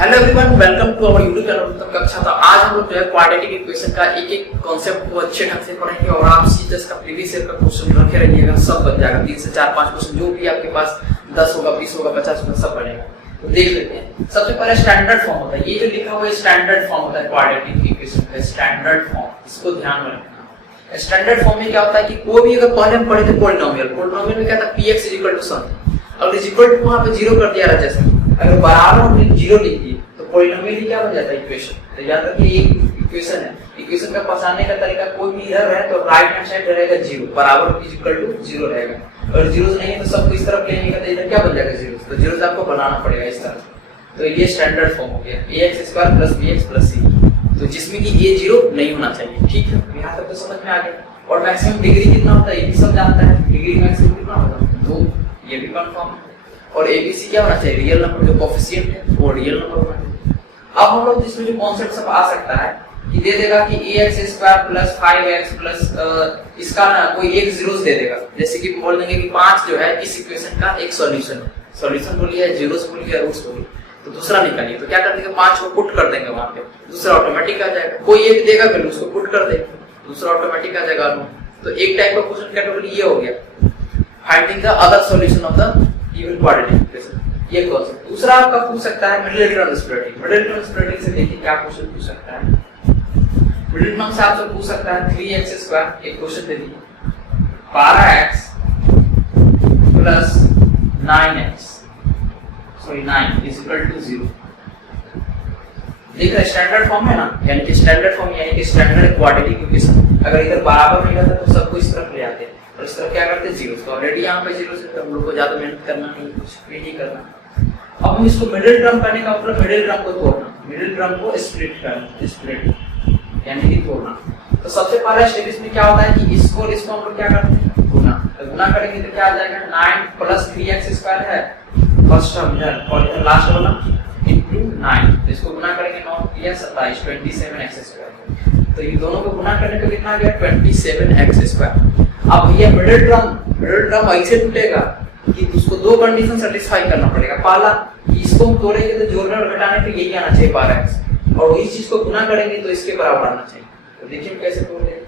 Hello everyone, welcome to our YouTube channel Uttam Kaksha. तो आज हम लोग जो है क्वाड्रेटिक इक्वेशन का एक एक कॉन्सेप्ट को अच्छे ढंग से पढ़ेंगे और आप सीधे का प्रीवियस ईयर का क्वेश्चन रखे रहिएगा, सब बन जाएगा। 3 से 4 5 क्वेश्चन जो भी आपके पास 10 होगा, 20 होगा, 50 होगा, सब बनेगा। तो देख लेते हैं। सबसे पहले स्टैंडर्ड फॉर्म होता है, ये जो लिखा हुआ है स्टैंडर्ड फॉर्म होता है क्वाड्रेटिक इक्वेशन का स्टैंडर्ड फॉर्म, इसको ध्यान में रखना। स्टैंडर्ड फॉर्म में क्या होता है कि कोई भी अगर पहले हम पढ़े थे पॉलिनोमियल में क्या था, px = समथिंग, अगर इज इक्वल टू वहां पे 0 कर दिया रहा, जैसे अगर बराबर हमने 0 लिख दिए तो पॉलिनोमियल क्या बन जाता है, इक्वेशन। तो याद रखिए ये इक्वेशन है, इक्वेशन का पहचानने का तरीका कोई भी इधर है तो राइट हैंड साइड रहेगा 0, बराबर इज इक्वल टू 0 रहेगा। और 0 नहीं है तो सबको इस तरफ लेने का, तो इधर क्या बन जाएगा 0, तो 0 से आपको बनाना पड़ेगा इस तरह। तो ये स्टैंडर्ड फॉर्म हो गया ax² + bx + c, तो जिसमें कि a 0 नहीं होना चाहिए। ठीक है, यहां तक तो समझ में आ गया। और मैक्सिमम डिग्री कितना होता है ये भी सब जानता है, डिग्री मैक्सिमम कितना होता है 2, ये भी कंफर्म है। और एबीसी क्या होना चाहिए, रियल नंबर, जो कोएफिशिएंट है वो रियल नंबर होना चाहिए। अब हम लोग जिसमें जो कॉन्सेप्ट सब आ सकता है कि दे देगा कि ax² + 5x + इसका ना कोई एक जीरोस दे देगा, जैसे कि बोल देंगे कि 5 जो है इस इक्वेशन का एक सॉल्यूशन है। सॉल्यूशन बोलिए, जीरोस बोलिए, रूट्स बोलिए, तो दूसरा निकालिए। तो क्या कर देंगे, 5 को पुट कर देंगे वहां पे, दूसरा ऑटोमेटिक आ जाएगा। कोई एक देगा फिर उसको पुट कर देंगे, दूसरा ऑटोमेटिक आ जाएगा। तो एक टाइप का क्वेश्चन कैटेगरी ये हो गया, finding the other solution of the given quadratic equation, ये कॉन्सेप्ट। दूसरा आपका पूछ सकता है middle term splitting. Middle term splitting से देखिए क्या क्वेश्चन पूछ सकता है। मिडिल टर्म से आपसे पूछ सकता है 3x², एक क्वेश्चन दे दीजिए 12x + 9x, सॉरी 9 = 0। देख रहे स्टैंडर्ड फॉर्म है ना, यानी कि स्टैंडर्ड फॉर्म यानी कि स्टैंडर्ड क्वाड्रेटिक इक्वेशन। अगर इधर बराबर नहीं रहता तो सबको इस तरफ ले आते हैं और इस तरफ क्या करते हैं 0। तो ऑलरेडी यहाँ पे 0 से तो हम लोग को ज्यादा मेहनत करना नहीं, कुछ भी नहीं करना। अब हम इसको मिडिल टर्म करने का मतलब मिडिल टर्म को तोड़ना, मिडिल टर्म को स्प्लिट करना, स्प्लिट यानी कि तोड़ना। तो सबसे पहला स्टेप इसमें क्या होता है कि इसको हम लोग क्या करते हैं, गुना। तो गुना करेंगे तो क्या आ जाएगा, 9 + 3x² है फर्स्ट टर्म इधर, और इधर लास्ट वाला * 9। इसको गुना करेंगे 9 × 27 27x²। तो ये दोनों को गुना करने पे कितना आ गया, 27x²। अब भैया मिडिल टर्म ऐसे टूटेगा कि उसको दो कंडीशन सेटिस्फाई करना पड़ेगा। पहला, इसको हम तोड़ेंगे तो जोड़ने और घटाने पे यही आना चाहिए 12x, और इस चीज को गुना करेंगे तो इसके बराबर आना चाहिए। तो देखिए हम कैसे तोड़ते हैं।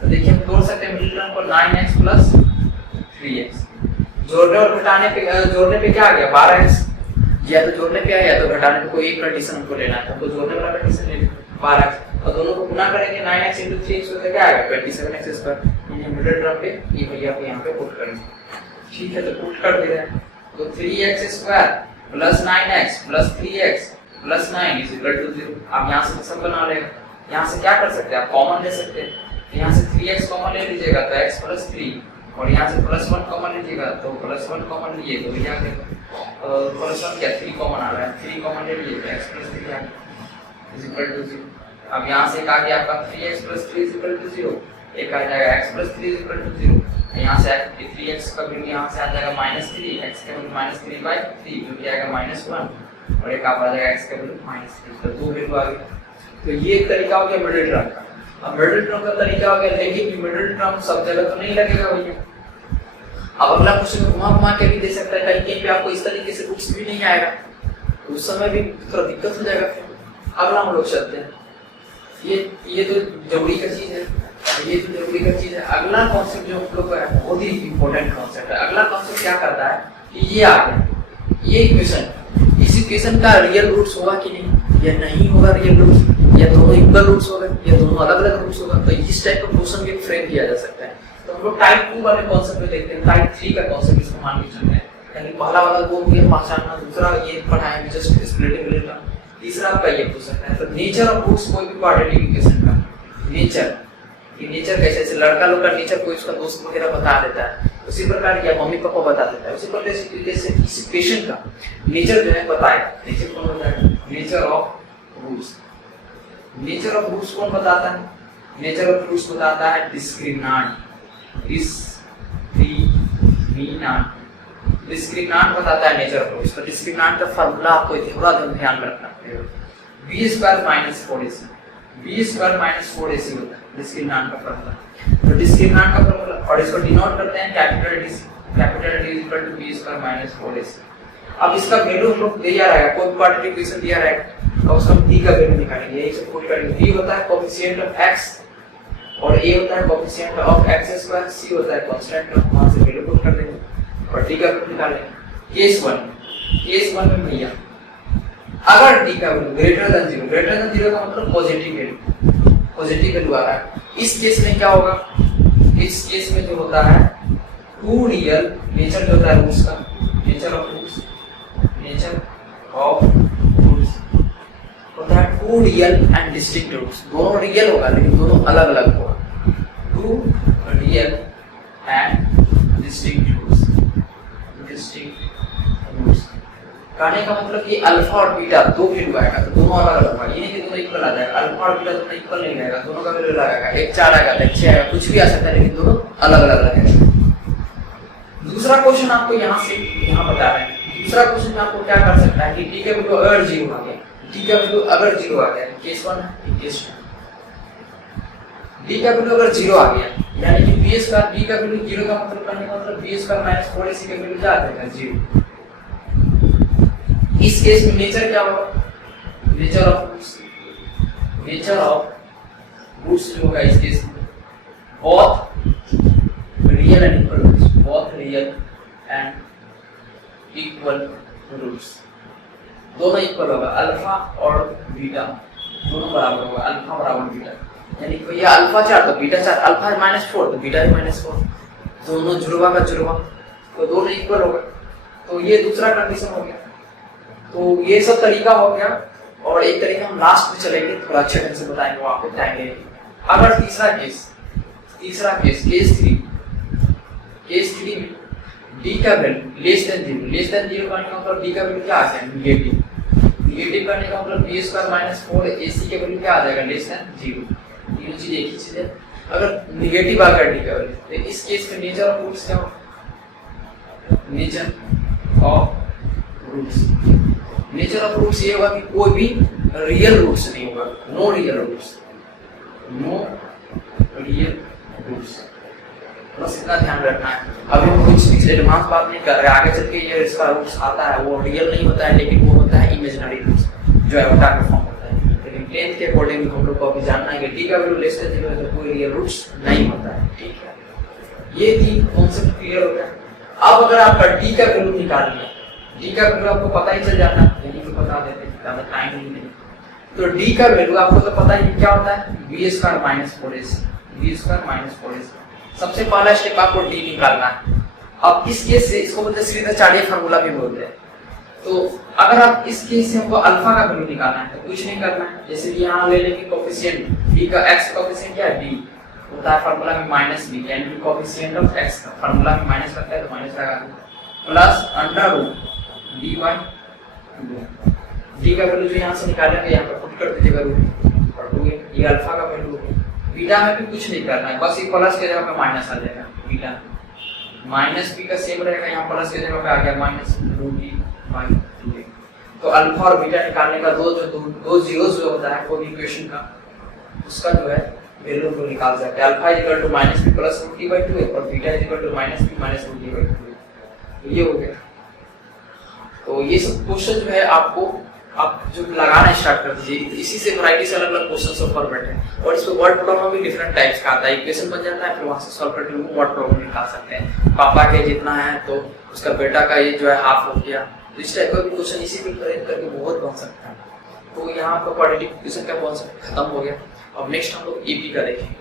तो देखिए हम तोड़ सकते हैं मिडिल टर्म को 9x + 3x, जोड़ने और घटाने पे क्या आ गया 12x, या तो जोड़ने पे आया या तो घटाने पे, कोई एक कंडीशन हमको लेना है, हमको जोड़ने वाला कंडीशन ले 12x, और दोनों को गुना करेंगे 9x × 3x तो क्या आएगा 27x²। ये मिडिल टर्म पे ये भैया को यहाँ पे पुट करेंगे। ठीक है, तो पुट कर दे रहे हैं। तो 3x² + 9x + 3x + 9 = 0। आप यहाँ से सब बना लेगा। यहाँ से क्या कर सकते हैं, आप कॉमन ले सकते हैं। तो यहाँ से 3x कॉमन ले लीजिएगा तो x + 3, और यहाँ से +1 कॉमन लीजिएगा तो +1 कॉमन लिए तो क्या करेगा, +1 क्या 3 कॉमन आ रहा है, 3 कॉमन ले लिए तो x + 3 आ गया = 0। अब यहाँ से आ गया आपका 3x + 3 = 0, एक आ जाएगा x + 3 = 0। यहाँ से 3x का वैल्यू यहाँ से आ जाएगा -3, x का वैल्यू -3/3 जो कि आएगा -1, और एक आ जाएगा x का वैल्यू -3, तो दो वैल्यू आ गया। तो ये एक तरीका हो गया मिडिल टर्म का। अब मिडिल टर्म का तरीका हो गया, लेकिन मिडिल टर्म सब जगह तो नहीं लगेगा भैया। अब अगला क्वेश्चन घुमा के भी दे सकता है, कहीं पे आपको इस तरीके से रूट्स भी नहीं आएगा, उस समय भी थोड़ा दिक्कत हो जाएगा। अगला हम लोग चलते हैं, ये तो जरूरी का चीज है, ये तो जरूरी का चीज है। अगला कॉन्सेप्ट जो हम लोग का है बहुत ही इंपॉर्टेंट कॉन्सेप्ट है। अगला कॉन्सेप्ट क्या करता है कि ये आ गया, ये इक्वेशन, इस इक्वेशन का रियल रूट्स होगा कि नहीं, या नहीं होगा रियल रूट्स, या दोनों इक्वल रूट्स होगा, या दोनों अलग-अलग रूट्स होगा। तो इस टाइप का क्वेश्चन भी फ्रेम किया जा सकता है। तो हम लोग टाइप 2 वाले कॉन्सेप्ट में देखते हैं, टाइप 3 का कॉन्सेप्ट इसको मान के चलते हैं। यानी पहला वाला वो ये पहचानना, दूसरा ये पढ़ाएंगे जस्ट स्प्लिटिंग मिडिल टर्म, तीसरा आपका ये पूछ सकता है। तो नेचर ऑफ रूट्स कोई भी क्वाड्रेटिक इक्वेशन का नेचर, ये नेचर कैसे, जैसे लड़का लोग का नेचर कोई उसका दोस्त वगैरह बता देता है, उसी प्रकार या मम्मी पापा बता देता है, उसी प्रकार से इस इक्वेशन का नेचर जो है बताएगा। नेचर कौन बताएगा, nature of roots. Nature of roots कौन बताता है, नेचर ऑफ रूट्स बताता है डिस्क्रिमिनांट। डिस्क्रिमिनांट बताता है नेचर ऑफ रूट्स। तो डिस्क्रिमिनांट का फार्मूला आपको थोड़ा ध्यान में रखना पड़ेगा, b² - 4ac, b² - 4ac होता है डिस्क्रिमिनांट का फार्मूला। तो डिस्क्रिमिनांट का फार्मूला, और इसको डिनोट करते हैं कैपिटल D = b² - 4ac। अब इसका वैल्यू हम लोग दिया रहेगा, कोई क्वाड्रेटिक इक्वेशन दिया रहेगा और उसका डी का वैल्यू निकालेंगे। यही सब पुट करेंगे। डी होता है कोएफिशिएंट ऑफ x और a होता है coefficient of x square, c होता है कांस्टेंट, वहां से वैल्यू पुट कर देंगे और डी का वैल्यू निकालेंगे। केस 1 में भैया अगर डी का वैल्यू ग्रेटर देन 0 का मतलब पॉजिटिव वैल्यू आ रहा है। इस केस में क्या होगा, इस केस में जो होता है टू रियल, नेचर जो होता है रूट्स का, नेचर ऑफ रूट्स होता है two real and distinct roots. दोनों रियल होगा लेकिन दोनों अलग अलग होगा। Two real and distinct roots. कहने का मतलब कि अल्फा और बीटा दो वैल्यू आएगा तो दोनों अलग अलग होगा। ये नहीं कि दोनों इक्वल आ जाएगा, अल्फा और बीटा दोनों इक्वल नहीं रहेगा, दोनों का वैल्यू अलग आएगा। एक 4 आएगा, एक 6 आएगा, कुछ भी आ सकता है लेकिन दोनों अलग अलग रहेगा। दूसरा क्वेश्चन आपको यहाँ बता रहे हैं। दूसरा क्वेश्चन में आपको क्या कर सकता है कि डी का वैल्यू अगर 0 आ गया, डी का वैल्यू अगर 0 आ गया, केस 1 है, केस 2 डी का वैल्यू अगर 0 आ गया यानी कि बी स्क्वायर, डी का वैल्यू 0 का मतलब करने का मतलब बी स्क्वायर माइनस 4ac का वैल्यू क्या आ जाएगा 0। इस केस में नेचर क्या होगा, नेचर ऑफ रूट्स जो होगा इस केस में both real and equal roots, दोनों इक्वल होगा। अल्फा और बीटा दोनों बराबर होगा, अल्फा बराबर बीटा, यानी कि ये अल्फा 4 तो बीटा 4, अल्फा है -4 तो बीटा है -4, दोनों जुड़वा का जुड़वा तो दोनों इक्वल होगा। तो ये दूसरा कंडीशन हो गया। तो ये सब तरीका हो गया और एक तरीका हम लास्ट में चलेंगे, थोड़ा अच्छे ढंग से बताएंगे, वहां पे टाइम लेंगे। अगर तीसरा केस केस 3 में डी का वैल्यू लेस देन 0 करने का मतलब डी का वैल्यू क्या आ जाएगा निगेटिव करने का मतलब बी स्क्वायर माइनस 4ac के वैल्यू क्या आ जाएगा लेस देन 0। ये चीज एक ही चीज है। अगर निगेटिव आ गया डी का वैल्यू तो इस केस में नेचर ऑफ रूट्स क्या होगा, नेचर ऑफ रूट्स ये होगा कि कोई भी रियल रूट्स नहीं होगा, नो रियल रूट्स। बस इतना ध्यान रखना है। अभी हम कुछ एडवांस बात नहीं कर रहे, आगे चल के ये इसका रूट्स आता है वो रियल नहीं होता है लेकिन वो होता है इमेजिनरी रूट्स जो एवोटा का फॉर्म होता है। लेकिन 10th के अकॉर्डिंग हम लोग को अभी जानना है कि डी का वैल्यू लेस देन 0 है तो कोई रियल रूट्स नहीं होता है। ठीक है, ये 3 कांसेप्ट क्लियर हो गया। अब अगर आपका डी का वैल्यू निकालना है, डी का वैल्यू आपको पता ही चल जाता है, यही तो बता देते हैं, ज्यादा टाइम नहीं है। तो डी का वैल्यू आपको तो पता ही क्या होता है, बी स्क्वायर माइनस 4ac। सबसे पहला स्टेप आपको डी निकालना है। अब इस केस से इसको बोलते हैं श्रीधर-चाड़िया फार्मूला भी बोलते हैं। तो अगर आप इस केस से हमको अल्फा का वैल्यू निकालना है तो कुछ नहीं करना है, जैसे कि यहाँ ले लेंगे कोएफिशिएंट डी का, x कोएफिशिएंट क्या है डी होता है फार्मूला में -b, यानी कि कोएफिशिएंट ऑफ x का फार्मूला में माइनस लगता है तो माइनस लगा दो प्लस अंडर रूट डी का वैल्यू जो यहाँ से निकालेंगे यहाँ पर पुट कर दीजिएगा रूट और 2 ये अल्फा का वैल्यू है। बीटा में भी कुछ नहीं करना है, बस ये प्लस के जगह पे माइनस आ जाएगा, बीटा माइनस बी का सेम रहेगा, यहाँ प्लस के जगह पे आ गया -√d/2। तो अल्फा और बीटा निकालने का दो जीरोस जो होता है वो इक्वेशन का उसका जो है वैल्यू को निकाल सकते हैं। Alpha equal to -b plus √d/2 है और beta equal to -b minus √d/2 है। तो ये हो गया। तो ये सब क्वेश्चन जो है आपको आप जो लगाना स्टार्ट कर दीजिए, इसी से वैरायटी से अलग अलग क्वेश्चन सॉल्व कर बैठे हैं। और इसमें वर्ड प्रॉब्लम भी डिफरेंट टाइप्स का आता है, इक्वेशन बन जाता है फिर वहां से सॉल्व करके वर्ड प्रॉब्लम निकाल सकते हैं। पापा के जितना है तो उसका बेटा का ये जो है हाफ हो गया, तो इस टाइप का भी क्वेश्चन इसी पे करके बहुत बन सकता है। तो यहाँ पर क्वाड्रेटिक इक्वेशन का कॉन्सेप्ट खत्म हो गया। अब नेक्स्ट हम लोग ईपी का देखेंगे।